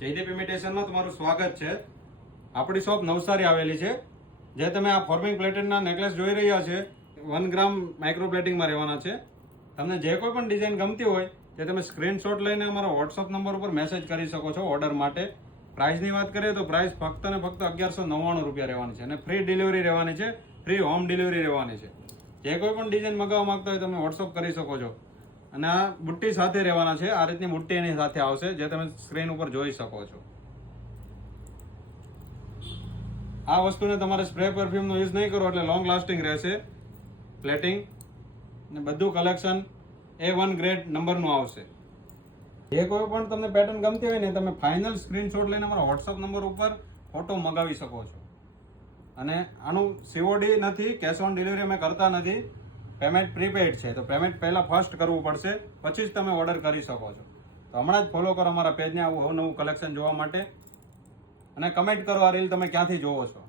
જયદીપ ઇમિટેશનમાં તમારું સ્વાગત છે. આપણી શોપ નવસારી આવેલી છે. જે તમે આ ફોર્મિંગ પ્લેટેડના નેકલેસ જોઈ રહ્યા છે 1 ગ્રામ માઇક્રો પ્લેટિંગમાં રહેવાના છે. તમને જે કોઈ પણ ડિઝાઇન ગમતી હોય તે તમે સ્ક્રીનશોટ લઈને અમારા વોટ્સઅપ નંબર ઉપર મેસેજ કરી શકો છો ઓર્ડર માટે. પ્રાઇસની વાત કરીએ તો પ્રાઇસ ફક્ત ને ફક્ત 1199 રૂપિયા રહેવાની છે અને ફ્રી ડિલિવરી રહેવાની છે, ફ્રી હોમ ડિલિવરી રહેવાની છે. જે કોઈ પણ ડિઝાઇન મગાવવા માંગતા હોય તમે વોટ્સઅપ કરી શકો છો. અને આ બુટ્ટી સાથે રહેવાના છે. આ રીતની બુટ્ટી એની સાથે આવશે જે તમે સ્ક્રીન ઉપર જોઈ શકો છો. આ વસ્તુને તમારે સ્પ્રે પરફ્યુમનો યુઝ નહીં કરો એટલે લોંગ લાસ્ટિંગ રહેશે. પ્લેટિંગ ને બધું કલેક્શન A1 ગ્રેડ નંબરનું આવશે. જે કોઈ પણ તમને પેટર્ન ગમતી હોય ને તમે ફાઇનલ સ્ક્રીનશોટ લઈને અમારા વોટ્સઅપ નંબર ઉપર ફોટો મંગાવી શકો છો. અને આનું COD નથી, કેશ ઓન ડિલિવરી અમે કરતા નથી. પેમેન્ટ પ્રીપેડ છે, તો પેમેન્ટ પહેલા ફર્સ્ટ કરવું પડશે, પછી જ તમે ઓર્ડર કરી શકો છો. તો હમણાં જ ફોલો કરો અમારા પેજને આવું નવું કલેક્શન જોવા માટે અને કમેન્ટ કરો આ રીલ તમે ક્યાંથી જોવો છો.